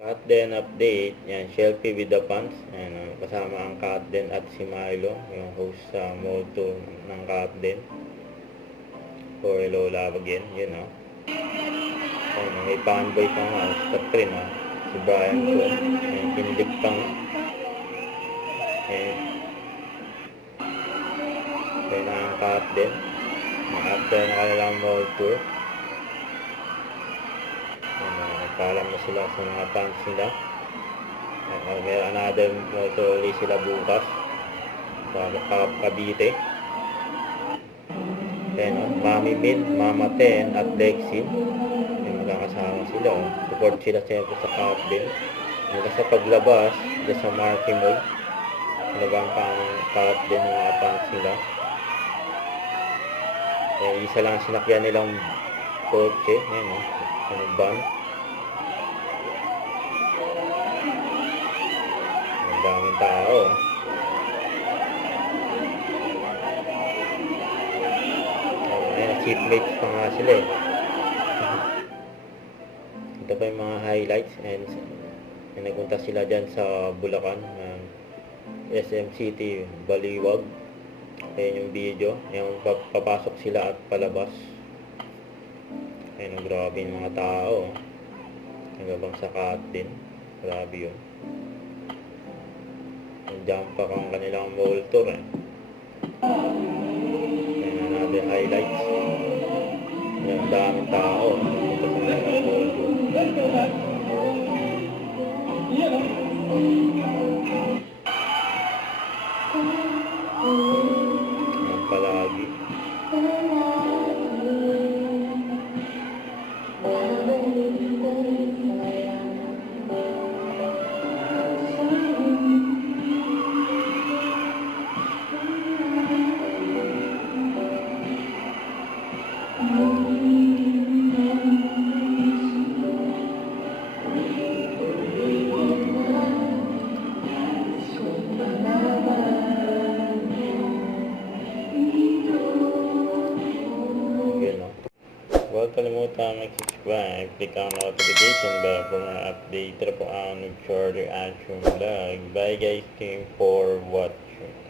Catden update, yan, Shelfie with the Pants, yan, kasama ang Catden at si Milo, yung host sa Moto ng Catden. For hello love again, yun o. Yan, may fanboy pa nga, si Catherine o, si Brian ko, yan, kinilig pa nga. Yan, yan ang Catden, after na kanilang Moto tour. Nagpaalam na sila sa mga fans nila. May another moto ulit sila bukas sa Cavite. Mami Min, Mama Ten at Lexi, yung magkakasama sila. Support sila siyempre sa Catden. Hanggang sa paglabas dyan sa Marquee Mall, nabang pang Catden ng mga fans nila. Isa lang sinakyan nilang kotse, yung van. Ang daming tao. Seatmates pa nga sila eh. Ito pa yung mga highlights and nagpunta sila dyan sa Bulacan, SM City, Baliwag. Ayan yung video, yung papasok sila at palabas. Ayan, grabe yung mga tao. Nagabang sa Catden, grabe yun. Nandiyan pa kang kanilang mall tour eh. Ayan, another highlights. Ang daming tao. Ang palagi. Huwag kalimutan mag-subscribe, click ang notification bell for more update. Ito po ang Charlie Action Vlog. Bye guys, thank you for watching.